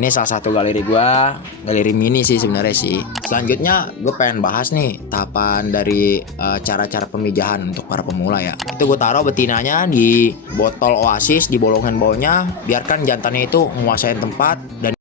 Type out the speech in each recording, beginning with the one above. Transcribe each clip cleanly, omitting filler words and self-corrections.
Ini salah satu galeri gua, galeri mini sih sebenarnya sih. Selanjutnya gue pengen bahas nih tahapan dari cara-cara pemijahan untuk para pemula ya. Itu gue taruh betinanya di botol Oasis di bolongan bawahnya, biarkan jantannya itu menguasai tempat dan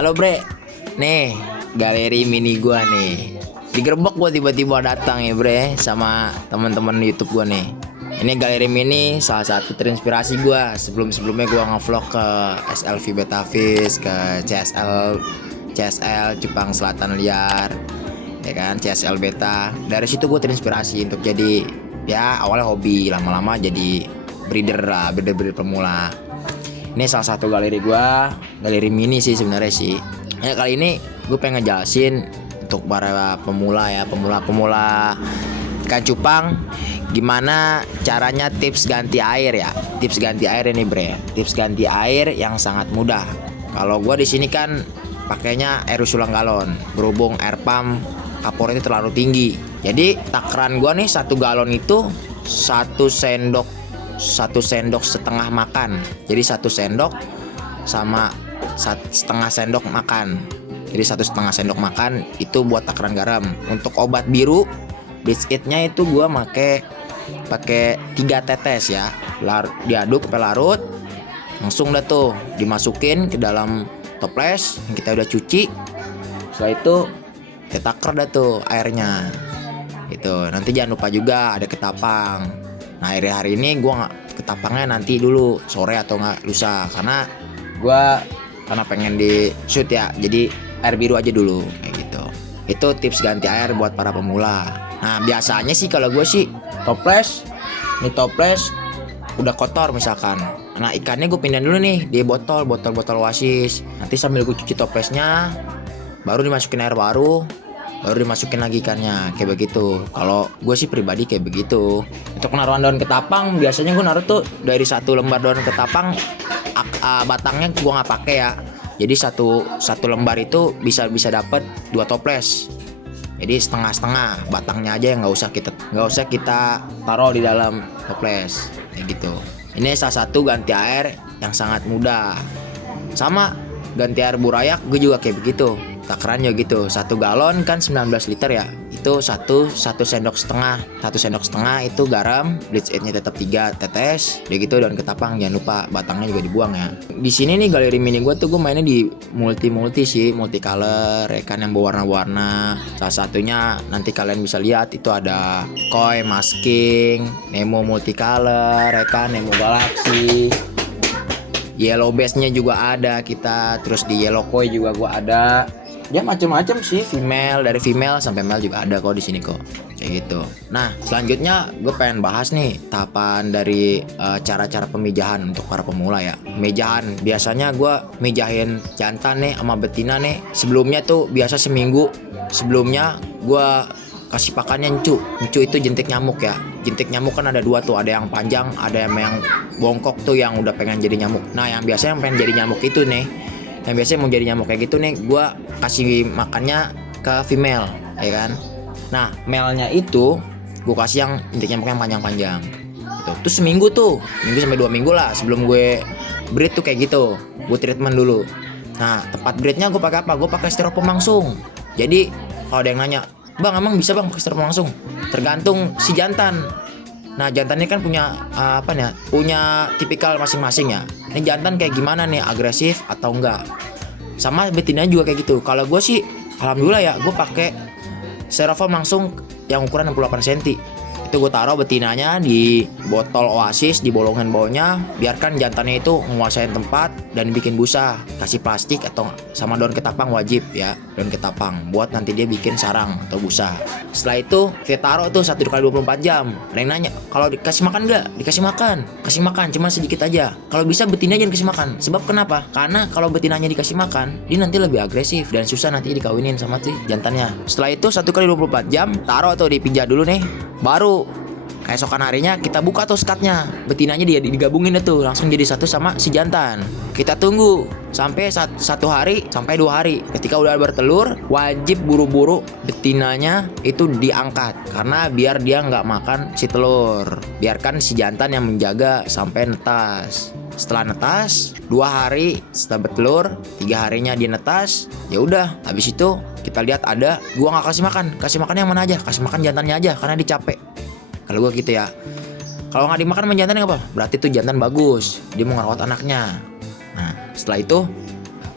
halo bre, nih galeri mini gua nih. Digerebek gua tiba-tiba datang ya bre sama teman-teman YouTube gua nih. Ini galeri mini salah satu terinspirasi gua. Sebelum-sebelumnya gua ngevlog ke SLV Betavis, ke CSL Jepang Selatan Liar, ya kan, CSL Beta. Dari situ gua terinspirasi untuk jadi ya awalnya hobi, lama-lama jadi breeder lah, breeder pemula. Ini salah satu galeri gua, galeri mini sih sebenarnya sih. Ya kali ini gue pengen ngejelasin untuk para pemula ya, pemula ikan cupang, gimana caranya tips ganti air ya. Tips ganti air ini bre, tips ganti air yang sangat mudah. Kalau gua di sini kan pakainya air usulan galon, berhubung air pump kapornya itu terlalu tinggi. Jadi takaran gua nih 1 galon itu 1 sendok setengah makan. Jadi 1 sendok sama setengah sendok makan. Jadi 1,5 sendok makan itu buat takaran garam. Untuk obat biru biskuitnya itu gua pakai 3 tetes ya. Diaduk sampai larut. Langsung dah tuh dimasukin ke dalam toples yang kita udah cuci. Setelah itu kita taker dah tuh airnya. Gitu. Nanti jangan lupa juga ada ketapang. Nah hari ini gue ketapangnya nanti dulu sore atau nggak lusa karena pengen di shoot ya, jadi air biru aja dulu kayak gitu. Itu tips ganti air buat para pemula. Nah biasanya sih kalau gue sih toples udah kotor misalkan. Nah ikannya gue pindahin dulu nih di botol Oasis. Nanti sambil gue cuci toplesnya, baru dimasukin air baru dimasukin lagi ikannya, kayak begitu. Kalau gue sih pribadi kayak begitu. Untuk penaruhan daun ketapang biasanya gue naruh tuh dari 1 lembar daun ketapang, batangnya gue nggak pakai ya. Jadi satu lembar itu bisa dapat 2 toples. Jadi setengah batangnya aja yang nggak usah kita taruh di dalam toples kayak gitu. Ini salah satu ganti air yang sangat mudah. Sama ganti air burayak gue juga kayak begitu. Takarannya gitu, 1 galon kan 19 liter ya. Itu 1 sendok setengah itu garam, bleach aidnya tetap 3 tetes. Udah gitu daun ketapang jangan lupa batangnya juga dibuang ya. Di sini nih galeri mini gue tuh gue mainnya di multi sih, multicolor, ya kan, yang berwarna-warna. Salah satunya nanti kalian bisa lihat itu ada koi masking, Nemo multicolor, ya kan, Nemo Galaxy. Yellow base-nya juga ada kita, terus di yellow koi juga gua ada. Ya macam-macam sih, dari female sampai male juga ada kok di sini kok. Kayak gitu. Nah, selanjutnya gue pengen bahas nih tahapan dari cara-cara pemijahan untuk para pemula ya. Pemijahan biasanya gue mijahin jantan nih sama betina nih. Sebelumnya tuh biasa seminggu sebelumnya gue kasih pakannya encu itu jentik nyamuk ya. Jentik nyamuk kan ada 2 tuh, ada yang panjang, ada yang bongkok tuh yang udah pengen jadi nyamuk. Nah, yang biasanya yang pengen jadi nyamuk itu nih, yang biasanya mau jadi nyamuk kayak gitu nih, gue kasih makannya ke female, ya kan. Nah, male-nya itu gue kasih yang jentik nyamuk yang panjang-panjang gitu. Terus seminggu sampai 2 minggu lah sebelum gue breed tuh kayak gitu, gue treatment dulu. Nah, tempat breednya gue pakai apa? Gue pakai styrofoam langsung. Jadi kalau ada yang nanya, bang emang bisa bang pakai styrofoam langsung? Tergantung si jantan. Nah jantan ini kan punya tipikal masing-masing ya. Ini jantan kayak gimana nih, agresif atau enggak? Sama betina juga kayak gitu. Kalau gue sih alhamdulillah ya, gue pakai styrofoam langsung yang ukuran 68 cm. Itu gue taruh betinanya di botol Oasis di bolongan bawahnya, biarkan jantannya itu menguasai tempat dan bikin busa. Kasih plastik atau sama daun ketapang wajib ya, daun ketapang buat nanti dia bikin sarang atau busa. Setelah itu kita taruh tuh 1 kali 24 jam. Ada yang nanya, kalau dikasih makan enggak? Dikasih makan. Kasih makan cuma sedikit aja. Kalau bisa betina jangan kasih makan. Sebab kenapa? Karena kalau betinanya dikasih makan, dia nanti lebih agresif dan susah nanti dikawinin sama si jantannya. Setelah itu 1 kali 24 jam taruh tuh di pijat dulu nih. Baru Keesokan harinya kita buka tuh skatnya, betinanya dia digabungin tuh langsung jadi satu sama si jantan. Kita tunggu sampai satu hari sampai 2 hari. Ketika udah bertelur, wajib buru-buru betinanya itu diangkat karena biar dia nggak makan si telur. Biarkan si jantan yang menjaga sampai netas. Setelah netas 2 hari setelah bertelur, 3 harinya dia netas. Ya udah, habis itu kita lihat ada, gua nggak kasih makan yang mana aja, kasih makan jantannya aja karena dia capek. Kalau gua gitu ya. Kalau nggak dimakan sama jantan apa? Berarti tuh jantan bagus, dia mau ngerawat anaknya. Nah setelah itu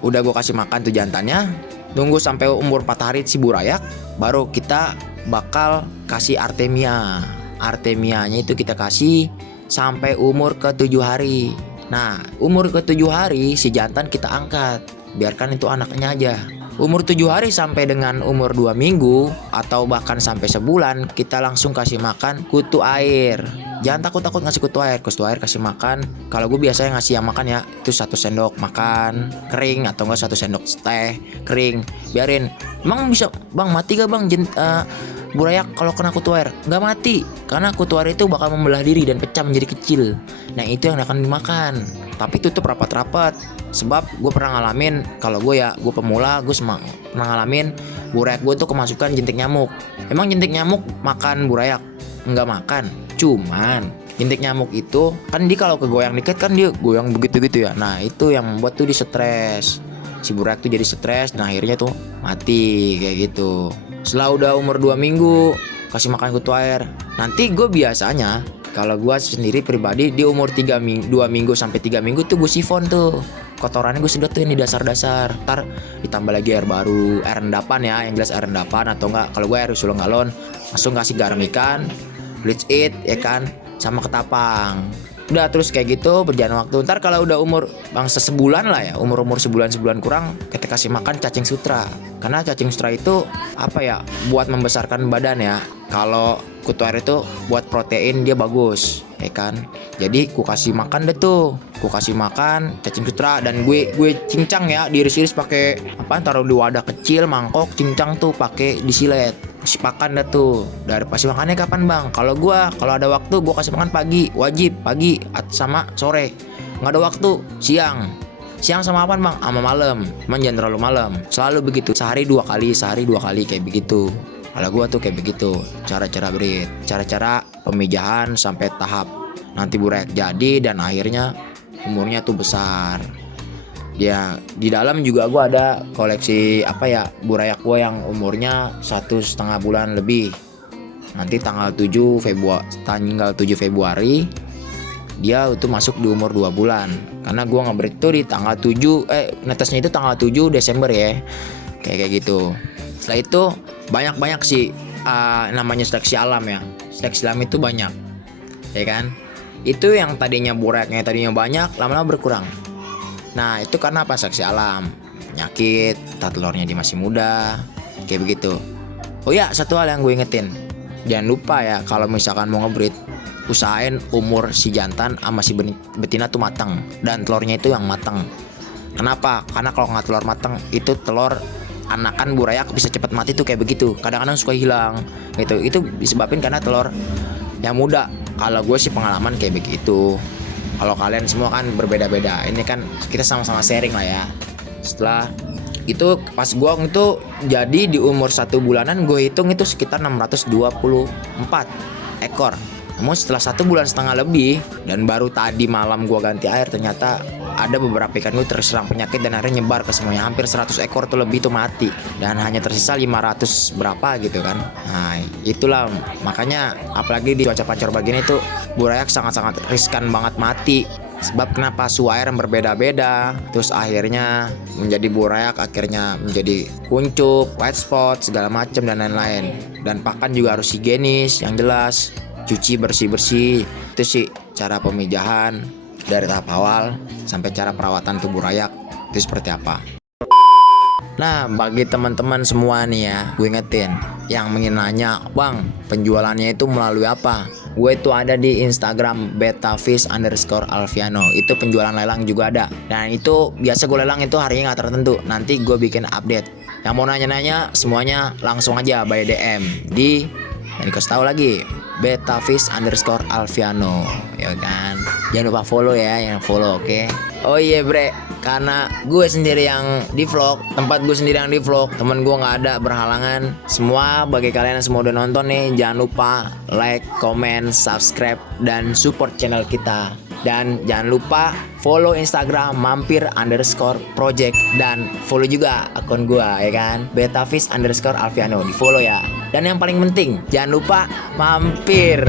udah gua kasih makan tuh jantannya, tunggu sampai umur 4 hari si burayak, baru kita bakal kasih Artemia. Artemianya itu kita kasih sampai umur ke-7 hari. Nah umur ke-7 hari si jantan kita angkat, biarkan itu anaknya aja. Umur 7 hari sampai dengan umur 2 minggu atau bahkan sampai sebulan, kita langsung kasih makan kutu air. Jangan takut-takut ngasih kutu air kasih makan. Kalau gue biasanya ngasih yang makan ya itu 1 sendok makan kering atau enggak 1 sendok teh kering. Biarin. Emang bisa bang mati gak bang burayak kalau kena kutu air? Nggak mati, karena kutu air itu bakal membelah diri dan pecah menjadi kecil. Nah itu yang akan dimakan. Tapi tutup rapat-rapat. Sebab gue pernah ngalamin, kalau gue pemula, gue pernah ngalamin burayak gue tuh kemasukan jentik nyamuk. Emang jentik nyamuk makan burayak? Nggak makan. Cuman jentik nyamuk itu kan dia kalau kegoyang dikit kan dia goyang begitu-gitu ya. Nah itu yang membuat tuh dia stres. Si burayak tuh jadi stres dan akhirnya tuh mati kayak gitu. Setelah udah umur 2 minggu kasih makan kutu air. Nanti gue biasanya kalau gue sendiri pribadi di umur 2 minggu sampai 3 minggu tuh gue sifon tuh. Kotorannya gue sedot tuh ini dasar-dasar. Ntar ditambah lagi air baru, air rendapan ya, yang jelas air rendapan atau enggak kalau gue air usul galon, langsung kasih garam ikan, bleach it ya kan, sama ketapang. Udah terus kayak gitu berjalan waktu. Ntar kalau udah umur bangsa sebulan lah ya, umur sebulan kurang, kita kasih makan cacing sutra. Karena cacing sutra itu apa ya, buat membesarkan badan ya. Kalau kutu air itu buat protein dia bagus ya kan. Jadi ku kasih makan deh tuh, ku kasih makan cacing sutra dan gue cincang ya, diiris-iris pakai apa, taruh di wadah kecil mangkok, cincang tuh pakai disilet. Kasih makan dah tuh. Dari kasih makannya kapan bang? Kalau ada waktu gue kasih makan pagi, wajib pagi sama sore. Nggak ada waktu siang sama apa bang? Sama malam. Cuman jangan terlalu malam. Selalu begitu. Sehari 2 kali kayak begitu. Kalau gue tuh kayak begitu. Cara-cara breed, cara-cara pemijahan sampai tahap nanti burayak jadi dan akhirnya umurnya tuh besar. Ya di dalam juga gue ada koleksi apa ya, burayak gue yang umurnya 1,5 bulan lebih. Nanti tanggal 7 Februari dia itu masuk di umur 2 bulan. Karena gue ngebreed tuh di tanggal 7 netesnya itu tanggal 7 Desember ya. Kayak gitu. Setelah itu banyak sih namanya seleksi alam ya. Seleksi alam itu banyak. Ya kan? Itu yang tadinya burayaknya banyak lama-lama berkurang. Nah itu karena apa? Seleksi alam, penyakit, telurnya dia masih muda, kayak begitu. Oh ya satu hal yang gue ingetin, jangan lupa ya kalau misalkan mau ngebreed, usahain umur si jantan sama si betina tuh matang dan telurnya itu yang matang. Kenapa? Karena kalau nggak telur matang itu telur anakan burayak bisa cepat mati tuh kayak begitu. Kadang-kadang suka hilang gitu. Itu disebabkan karena telur yang muda. Kalau gue sih pengalaman kayak begitu. Kalau kalian semua kan berbeda-beda. Ini kan kita sama-sama sharing lah ya. Setelah itu pas gue itu jadi di umur 1 bulanan gue hitung itu sekitar 624 ekor. Namun setelah 1,5 bulan lebih dan baru tadi malam gue ganti air, ternyata ada beberapa ikan gue terserang penyakit dan akhirnya nyebar ke semuanya. Hampir 100 ekor tuh lebih tuh mati dan hanya tersisa 500 berapa gitu kan. Nah itulah makanya apalagi di cuaca pancor begini tuh burayak sangat-sangat riskan banget mati. Sebab kenapa? Suhu air yang berbeda-beda, terus akhirnya menjadi burayak, akhirnya menjadi kuncup, white spot, segala macam dan lain-lain. Dan pakan juga harus higienis, yang jelas, cuci bersih-bersih. Itu sih cara pemijahan dari tahap awal sampai cara perawatan tubuh burayak itu seperti apa. Nah bagi teman-teman semua nih ya, gue ingetin yang ingin nanya, bang penjualannya itu melalui apa? Gue itu ada di Instagram betafish_alfiano. Itu penjualan lelang juga ada. Dan itu biasa gue lelang itu harinya gak tertentu. Nanti gue bikin update. Yang mau nanya-nanya semuanya langsung aja by DM di Dan dikasih tahu lagi Betafish_Alfiano, ya kan. Jangan lupa follow ya, yang follow, oke. Oh iya bre, karena gue sendiri yang di vlog, tempat gue sendiri yang di vlog, temen gue nggak ada berhalangan. Semua bagi kalian yang semua udah nonton nih, jangan lupa like, comment, subscribe, dan support channel kita. Dan jangan lupa follow Instagram mampir_project, dan follow juga akun gua, ya kan, Betafish_Alfiano, di follow ya. Dan yang paling penting jangan lupa mampir.